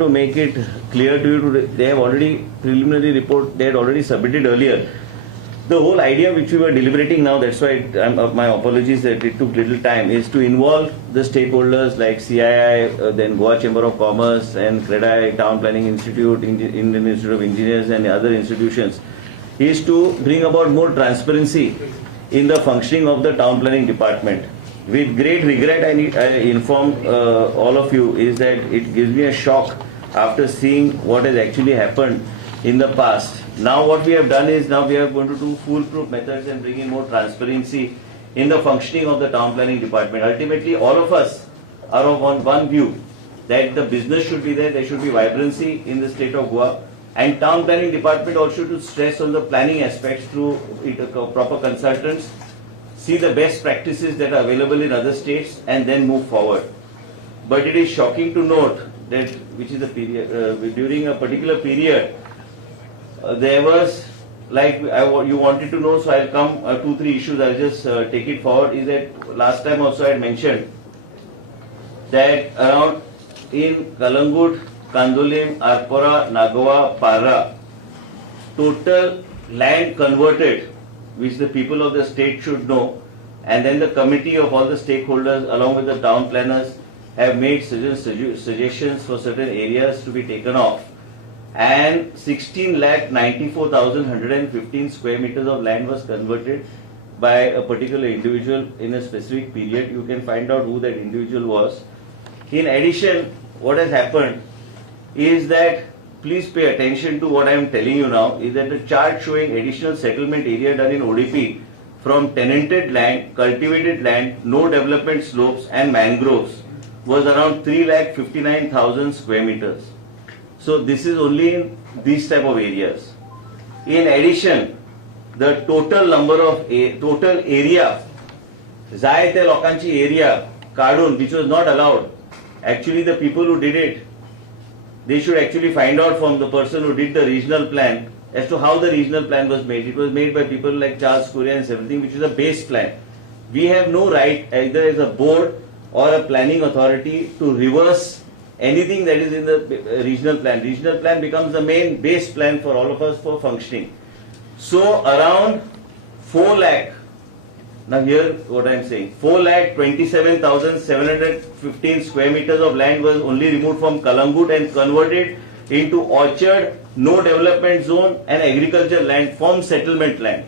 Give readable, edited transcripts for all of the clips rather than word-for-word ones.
to make it clear to you today, they have already preliminary report they had already submitted earlier. The whole idea which we were deliberating now, that's why my apologies that it took little time, is to involve the stakeholders like CII, then Goa Chamber of Commerce and CREDAI, Town Planning Institute, Indian Institute of Engineers and other institutions, is to bring about more transparency in the functioning of the town planning department. With great regret, I inform all of you is that it gives me a shock after seeing what has actually happened in the past. Now what we have done is now we are going to do foolproof methods and bring in more transparency in the functioning of the town planning department. Ultimately, all of us are of one view that the business should be there should be vibrancy in the state of Goa, and town planning department also to stress on the planning aspects through proper consultants, see the best practices that are available in other states and then move forward. But it is shocking to note that which is the period during a particular period there was, like you wanted to know, so I'll come 2-3 issues, I'll just take it forward. Is that last time also I had mentioned that around in Kalangut, Kandolim, Arpora, Nagawa, Para, total land converted, which the people of the state should know, and then the committee of all the stakeholders along with the town planners have made suggestions for certain areas to be taken off, and 16,94,115 square meters of land was converted by a particular individual in a specific period. You can find out who that individual was. In addition, what has happened is that, please pay attention to what I am telling you now, is that the chart showing additional settlement area done in ODP from tenanted land, cultivated land, no development slopes and mangroves was around 3,59,000 square meters. So this is only in these type of areas. In addition, the total number of total area, Zayate Lokanchi area, Kadun, which was not allowed. Actually, the people who did it, they should actually find out from the person who did the regional plan as to how the regional plan was made. It was made by people like Charles Korea and everything, which is a base plan. We have no right, either as a board or a planning authority, to reverse anything that is in the regional plan. Regional plan becomes the main base plan for all of us for functioning. So around 4 lakh, now here what I am saying, 4,27,715 square meters of land was only removed from Kalangut and converted into orchard, no development zone and agriculture land from settlement land.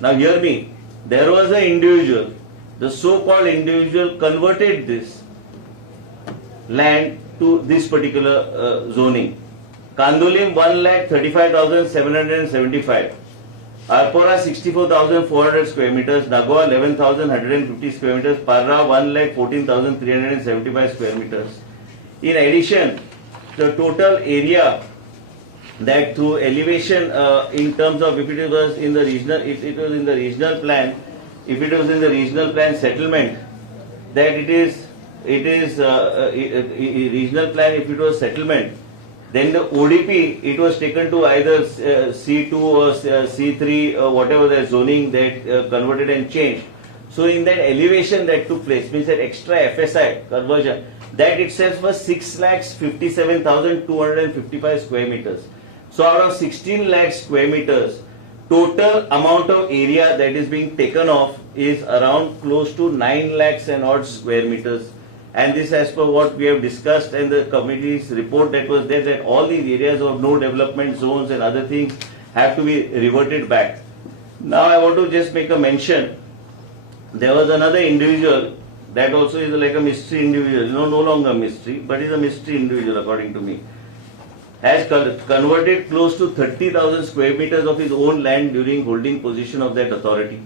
Now hear me, there was an individual, the so-called individual converted this land to this particular zoning. Kandolim 1,35,775, Arpora 64,400 square meters, Nagawa 11,150 square meters, Parra 1,14,375 square meters. In addition, the total area that through elevation in terms of, if it was in the regional, if it was in the regional plan, if it was in the regional plan settlement, that it is regional plan, if it was settlement, then the ODP, it was taken to either C2 or C3 or whatever the zoning that converted and changed. So in that elevation that took place, means that extra FSI conversion, that itself was 6,57,255 square meters. So out of 16 lakh square meters, total amount of area that is being taken off is around close to 9 lakhs and odd square meters. And this as per what we have discussed and the committee's report that was there, that all these areas of no development zones and other things have to be reverted back. Now I want to just make a mention. There was another individual that also is like a mystery individual, no longer mystery, but is a mystery individual according to me. Has converted close to 30,000 square meters of his own land during holding position of that authority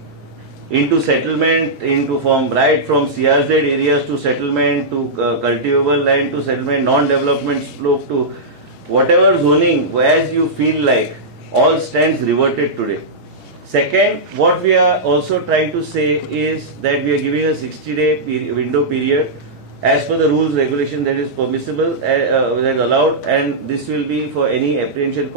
into settlement, into right from CRZ areas to settlement, to cultivable land to settlement, non-development slope to whatever zoning, as you feel like, all stands reverted today. Second, what we are also trying to say is that we are giving a 60-day window period as per the rules regulation that is permissible, that is allowed, and this will be for any apprehension,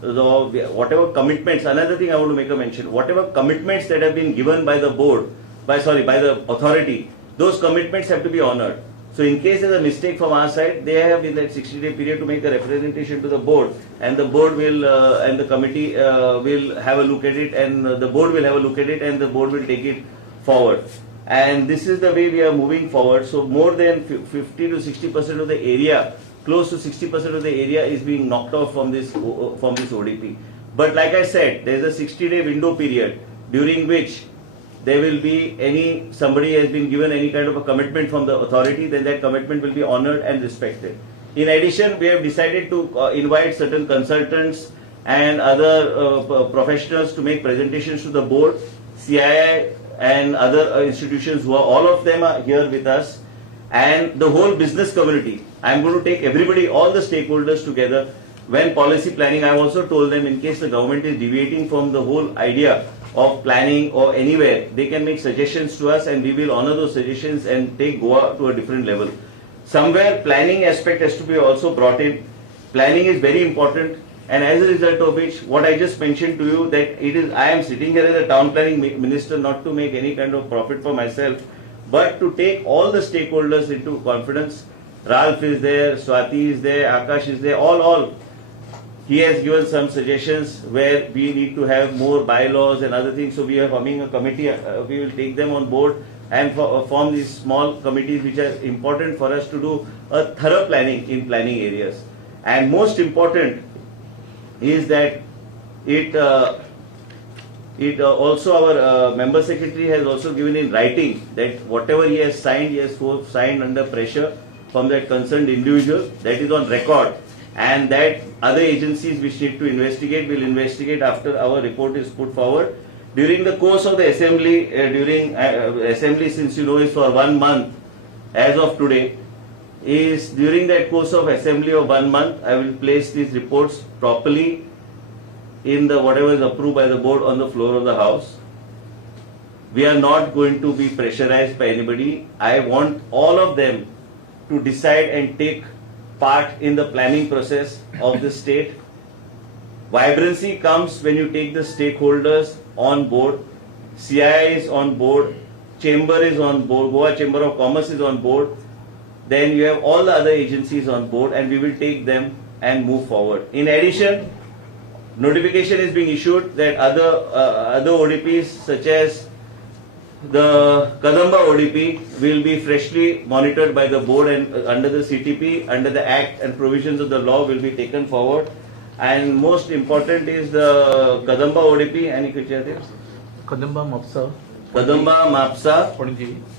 whatever commitments. Another thing I want to make a mention, whatever commitments that have been given by the board, by the authority, those commitments have to be honored. So in case there's a mistake from our side, they have in that 60-day period to make a representation to the board, and the board will and the committee will have a look at it, and the board will have a look at it, and the board will take it forward. And this is the way we are moving forward. So more than 50 to 60% of the area, close to 60% of the area is being knocked off from this ODP. But like I said, there is a 60-day window period during which there will be somebody has been given any kind of a commitment from the authority, then that commitment will be honored and respected. In addition, we have decided to invite certain consultants and other professionals to make presentations to the board, CII and other institutions who are, all of them are here with us, and the whole business community. I am going to take everybody, all the stakeholders together. When policy planning, I have also told them, in case the government is deviating from the whole idea of planning or anywhere, they can make suggestions to us, and we will honor those suggestions and take Goa to a different level. Somewhere planning aspect has to be also brought in. Planning is very important, and as a result of which, what I just mentioned to you, that it is, I am sitting here as a town planning minister, not to make any kind of profit for myself, but to take all the stakeholders into confidence. Ralph is there, Swati is there, Akash is there, all. He has given some suggestions where we need to have more bylaws and other things. So we are forming a committee. We will take them on board and form these small committees which are important for us to do a thorough planning in planning areas. And most important is that it also our member secretary has also given in writing that whatever he has signed under pressure from that concerned individual, that is on record. And that other agencies which need to investigate will investigate after our report is put forward. During the course of the assembly, assembly, since you know is for 1 month as of today, is during that course of assembly of 1 month, I will place these reports properly in the whatever is approved by the board on the floor of the house. We are not going to be pressurized by anybody. I want all of them to decide and take part in the planning process of the state. Vibrancy comes when you take the stakeholders on board. CII is on board, Chamber is on board, Goa Chamber of Commerce is on board. Then you have all the other agencies on board, and we will take them and move forward. In addition, notification is being issued that other ODPs such as the Kadamba ODP will be freshly monitored by the board, and under the CTP, under the Act and provisions of the law will be taken forward. And most important is the Kadamba ODP. Any question there? Kadamba Mapsa,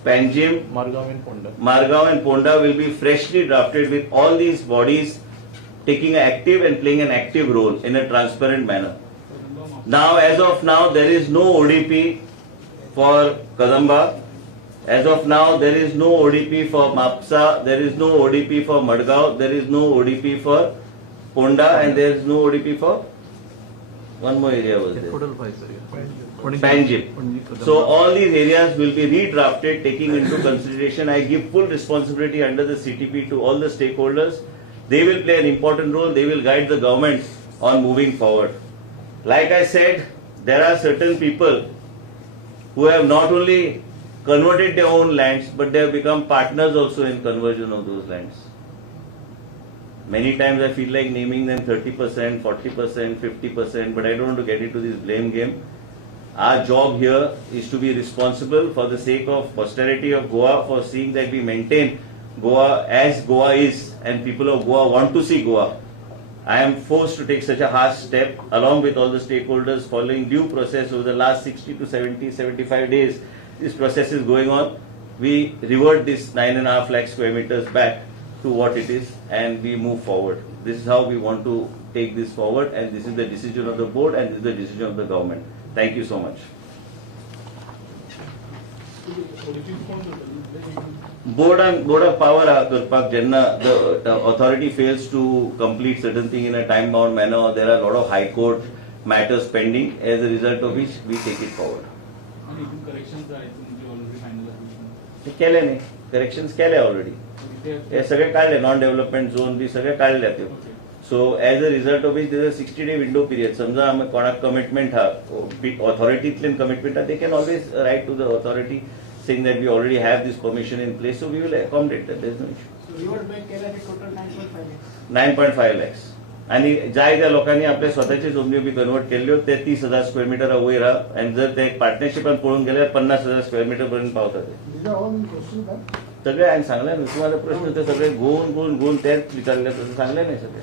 Panjim, Margaon and Ponda will be freshly drafted with all these bodies taking an active and playing an active role in a transparent manner. Now, as of now, there is no ODP for Kadamba. As of now, there is no ODP for Mapsa, there is no ODP for Madgaon, there is no ODP for Ponda, and there is no ODP for one more area was there. Panjim. So all these areas will be redrafted, taking into consideration. I give full responsibility under the CTP to all the stakeholders. They will play an important role. They will guide the government on moving forward. Like I said, there are certain people who have not only converted their own lands, but they have become partners also in conversion of those lands. Many times I feel like naming them 30%, 40%, 50%, but I don't want to get into this blame game. Our job here is to be responsible for the sake of posterity of Goa, for seeing that we maintain Goa as Goa is, and people of Goa want to see Goa. I am forced to take such a harsh step along with all the stakeholders following due process over the last 60 to 70, 75 days. This process is going on. We revert this 9.5 lakh square meters back to what it is, and we move forward. This is how we want to take this forward, and this is the decision of the board, and this is the decision of the government. Thank you so much. Board of power करपाक जेन्ना the authority fails to complete certain thing in a time bound manner, or there are a lot of high court matters pending, as a result of which we take it forward. Corrections are already finalized. केले नाही, corrections केले already. हे सगळे काढले, non-development zone भी सगळे काढले ते. So as a result of which there is a 60-day window period. समजा आम्ही कोणाक commitment हा, authority commitment हा, they can always write to the authority saying that we already have this permission in place, so we will accommodate that. There is no issue. So you would make total 9.5 lakhs. 9.5 lakhs. आणि जाय त्या लोकांनी आपले स्वतःचे जमिनी B convert केल्यो ते 30,000 square metre वयर आहा आणि जर ते पार्टनरशिपान पळोवन गेल्यार 50,000 स्क्वेअर मीटर पर्यंत पावतात ते. सगळे हांवें सांगले न्हू तुम्हाला प्रश्न ते सगळे गोवन तेच विचारले तसं सांगले नाही सगळे.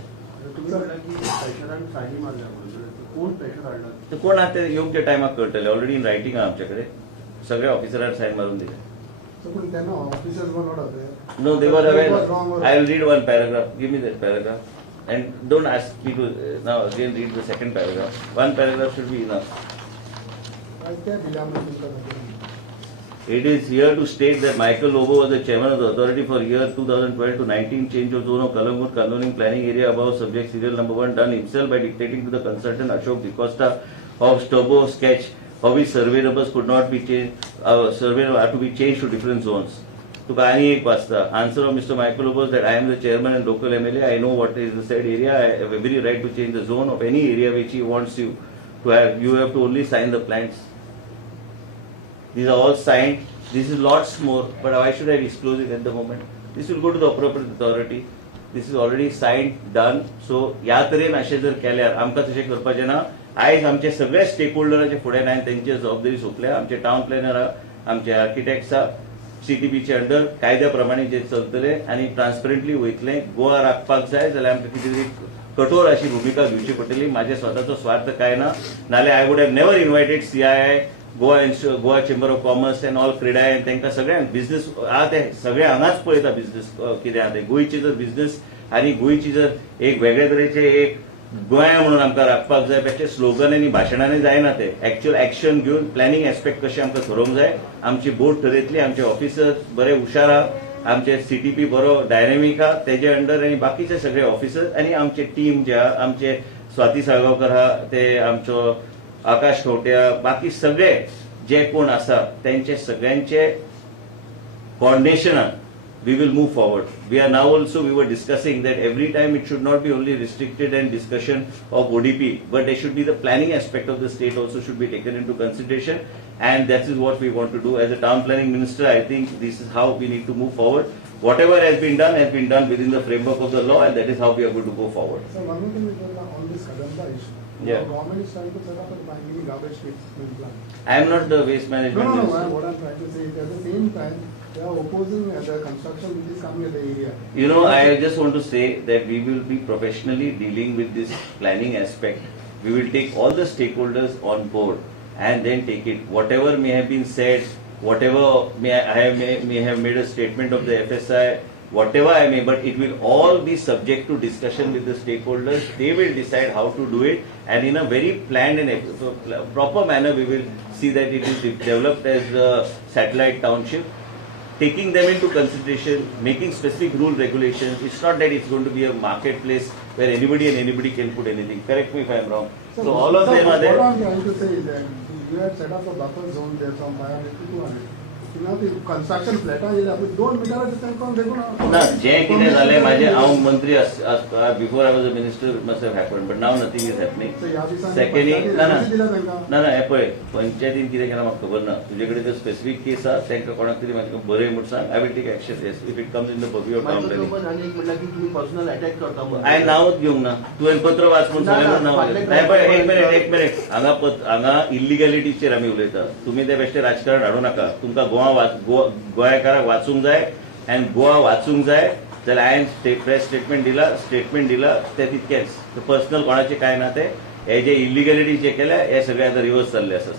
ते कोण आहात ते योग्य टायमाक कळटले. ऑलरेडी इन रायटिंग आहा आमच्याकडे सगळे ऑफिसरांनी सायन मारून दिले. No, they were aware. I will read one paragraph. Give me that paragraph. And don't ask me to now again read the second paragraph. One paragraph should be enough. It is here to state that Michael Lobo was the chairman of the authority for year 2012 to 19, change of zone of Kalangur Kandoning planning area above subject serial number 1 done himself by dictating to the consultant Ashok Dicosta of Sturbo sketch how which survey numbers could not be changed, survey are to be changed to different zones. To any ek wasta. Answer of Mr. Michael Lobo is that I am the chairman and local MLA. I know what is the said area. I have every right to change the zone of any area which he wants you to have. You have to only sign the plans. These are all signed. This is lots more, but why should I disclose it at the moment? This will go to the appropriate authority. This is already signed, done. So या तरेन अशें जर केल्यार आमकां तशें करपाचें ना. आयज आमचे सगळे स्टेक होल्डरांचे फुडें हांवें तेंची जबाबदारी सोंपल्या. आमचे टावन प्लॅनर आहा, आमचे आर्किटेक्ट्स आहा, CTPचे अंडर कायद्या प्रमाणे जे चलतले आणि ट्रान्सपरंटली वयतले. गोवा राखपाक जाय जाल्यार आमकां कितें तरी कठोर अशी भूमिका घेवची पडटली. म्हाजे स्वताचो स्वार्थ काय ना. नाल्यार I would have never invited CII, Goa chamber of commerce and all CREDAI and तांकां सगळ्यांक बिझनेस आहा ते सगळे हांगाच पळयता बिझनेस कितें आहा ते. गोंयची जर बिझनेस आनी गोंयची जर एक वेगळे तरेचे एक गोंया म्हणून आमकां राखपाक जाय पेक्षा स्लोगन आनी भाशणांनी जायना ते. एक्च्युअल एक्शन घेवन प्लॅनिंग एस्पेक्ट कशें आमकां ठरोवंक जाय. आमची बोर्ड ठरयतली, आमचे ऑफिसर्स बरे हुशार आहा, आमचे CTP बरो डायनेमीक आहा, तेजे अंडर आनी बाकीचे सगळे ऑफिसर्स आनी आमचे टीम जे आहा, आमचे स्वाती साळगांवकर आहा, ते आमचो आकाश खवटे आहा, बाकी सगळे जे कोण आसा तेंचे सगळ्यांचे कोऑर्डिनेशनान we will move forward. We are now also, we were discussing that every time it should not be only restricted and discussion of ODP, but there should be the planning aspect of the state also should be taken into consideration, and that is what we want to do. As a town planning minister, I think this is how we need to move forward. Whatever has been done within the framework of the law, and that is how we are going to go forward. So one thing is on this Kadamba issue. Yeah. The government is trying to set up a mini garbage treatment plant. I am not the waste management No, minister. what I'm trying to say is at the same time, they are opposing the construction which is coming at the area. You know, I just want to say that we will be professionally dealing with this planning aspect. We will take all the stakeholders on board and then take it. Whatever may have been said, whatever may have made a statement of the FSI, whatever I may, but it will all be subject to discussion with the stakeholders. They will decide how to do it, and in a very planned and proper manner, we will see that it is developed as a satellite township. Taking them into consideration, making specific rule regulations. It's not that it's going to be a marketplace where anybody and anybody can put anything. Correct me if I'm wrong. So all of them are there. What I'm trying to say is that you have set up a buffer zone there from 500 to 200. You know, the construction flat is up 2 meters distance from there. ना जे कितें जालें माझे हांव मंत्री before I was a minister must have happen but now nothing is happening. Secondly ना हे पळय पंचायतीन कितें केलां म्हाका खबर ना. तुजे कडेन जर स्पेसिफीक केस आसा तांकां कोणाक तरी म्हाका बरय म्हूण सांग. I will take action. Yes if it comes in the purview of town planning. हांवें नांवच घेवंक ना. तुवें पत्र वाच म्हूण सांगलें नांव. एक मिनिट हांगा इल्लिगॅलिटीचेर आमी उलयता. तुमी ते बेश्टे राजकारण हाडूं नाका. तुमकां गोंयकाराक वाचूंक जाय आनी गोवा वाचूंक जाय जाल्यार हांवें प्रेस स्टेटमेंट दिला ते तितकेच. पर्सनल कोणाचे काय ना. ते हे जे इल्लिगॅलिटी जे केल्या हे सगळे आतां रिवर्स जाल्ले आसात.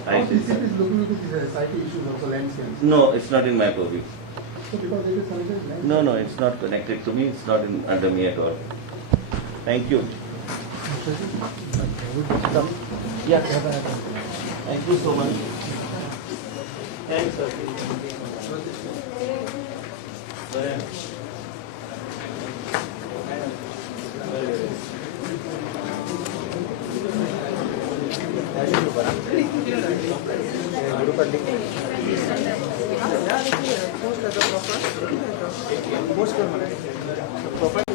No it's not in my purview. No, it's not connected to me. It's not under me at all. Thank you. Yeah. Thank you so much. Thanks, sir. Post